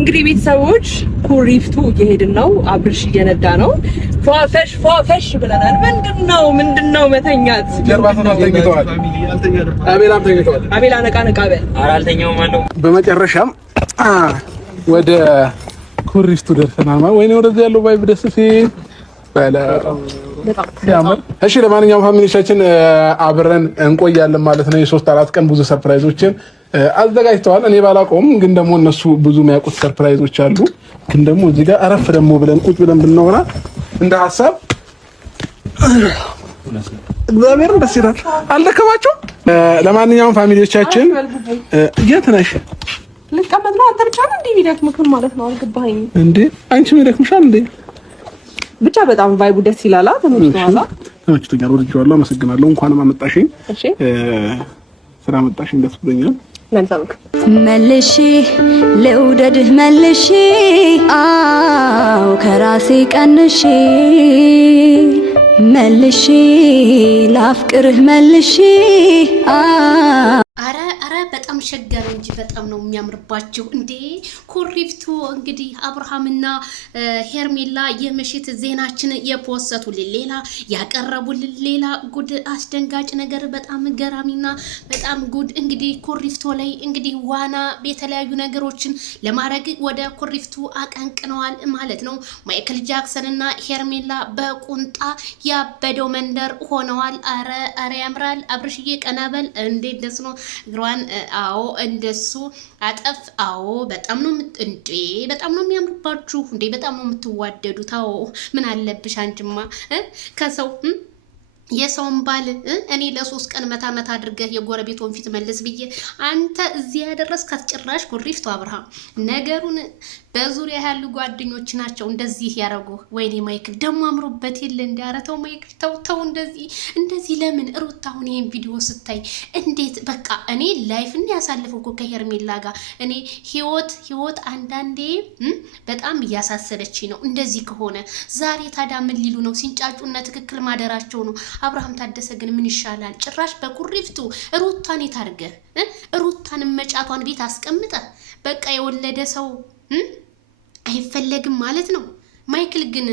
እንግዲህ ቤተሰቦች ኩሪፍቱ እየሄድን ነው። አብርሽ እየነዳ ነው። ፏፈሽ ብለናል። ምንድነው መተኛት? ጀርባውን ተኝተዋል። አቤላ ነቃ በል። አራልተኛው ማለው። በመጨረሻም ወደ ኩሪፍቱ ደርሰናል። ወይኔ ወደዚህ ያለው ቫይብ ደስ ሲል ያምር። እሺ ለማንኛውም ፋሚሊዎቻችን አብረን እንቆያለን ማለት ነው። የ3-4 ቀን ብዙ ሰርፕራይዞችን አዘጋጅተዋል። እኔ ባላቆም ግን ደግሞ እነሱ ብዙ የሚያውቁት ሰርፕራይዞች አሉ። ግን ደግሞ እዚህ ጋር አረፍ ደግሞ ብለን ቁጭ ብለን ብንኖራ እንደ ሐሳብ እግዚአብሔር ደስ ይላል። አልደከማችሁም? ለማንኛውም ፋሚሊዎቻችን የት ነሽ? ልቀመጥ ነው። አንተ ብቻ ነው እንዴ የሚደክምህ ማለት ነው? አልገባኸኝም እንዴ? አንቺም ይደክምሻል እንዴ? ብቻ በጣም ቫይቡ ደስ ይላል። ተመችቶኛል። ወድጄዋለሁ። አመሰግናለሁ። እንኳንም አመጣሽኝ። ስራ መጣሽኝ። ደስ ብሎኛል። መልሼ ልውደድህ መልሼ አው ከራሴ ቀንሼ መልሼ ላፍቅርህ መልሼ አረ በጣም ሸገር እንጂ በጣም ነው የሚያምርባቸው እንዴ ኩሪፍቱ። እንግዲህ አብርሃምና ሄርሜላ የምሽት ዜናችን የፖስተቱልን ሌላ ያቀረቡልን ሌላ ጉድ አስደንጋጭ ነገር በጣም ገራሚና በጣም ጉድ። እንግዲህ ኩሪፍቱ ላይ እንግዲህ ዋና የተለያዩ ነገሮችን ለማድረግ ወደ ኩሪፍቱ አቀንቅነዋል ማለት ነው። ማይክል ጃክሰን እና ሄርሜላ በቁንጣ ያበደው መንደር ሆነዋል። አረ ያምራል። አብርሽዬ ቀናበል እንዴ ደስ ነው ግሯን። አዎ እንደሱ አጠፍ። አዎ በጣም ነው በጣም ነው የሚያምርባችሁ እንዴ በጣም ነው የምትዋደዱት። አዎ ምን አለብሽ አንቺማ ከሰው የሰውን ባል እኔ ለ3 ቀን መታ አድርገህ የጎረቤቱን ፊት መልስ ብዬ አንተ እዚህ ያደረስካት ጭራሽ ኩሪፍቱ አብርሃም ነገሩን በዙሪያ ያሉ ጓደኞች ናቸው እንደዚህ ያረጉ። ወይኔ ማይክል ደግሞ አምሮበት የለ እንዲያረተው ማይክል ተው እንደዚህ ለምን ሩት አሁን ይሄን ቪዲዮ ስታይ እንዴት በቃ እኔ ላይፍ እና ያሳልፈው እኮ ከሄርሜላ ጋር እኔ ህይወት አንዳንዴ በጣም እያሳሰበች ነው። እንደዚህ ከሆነ ዛሬ ታዲያ ምን ሊሉ ነው? ሲንጫጩና ትክክል ማደራቸው ነው። አብርሃም ታደሰ ግን ምን ይሻላል? ጭራሽ በኩሪፍቱ ሩታን የታርገህ ሩታን መጫቷን ቤት አስቀምጠ በቃ የወለደ ሰው አይፈለግም ማለት ነው። ማይክል ግን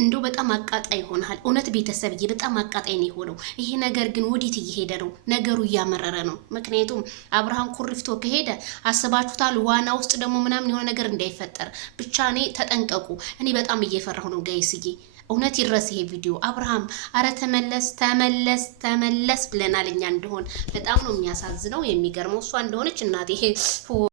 እንደው በጣም አቃጣይ ይሆናል። እውነት ቤተሰብዬ በጣም አቃጣይ ነው የሆነው ይሄ ነገር። ግን ወዴት እየሄደ ነው? ነገሩ እያመረረ ነው። ምክንያቱም አብርሃም ኩሪፍቱ ከሄደ አስባችሁታል? ዋና ውስጥ ደግሞ ምናምን የሆነ ነገር እንዳይፈጠር ብቻ እኔ ተጠንቀቁ። እኔ በጣም እየፈራሁ ነው ጋይስዬ። እውነት ይረስ ይሄ ቪዲዮ። አብርሃም አረ ተመለስ ብለናል እኛ እንደሆን። በጣም ነው የሚያሳዝነው። የሚገርመው እሷ እንደሆነች እናቴ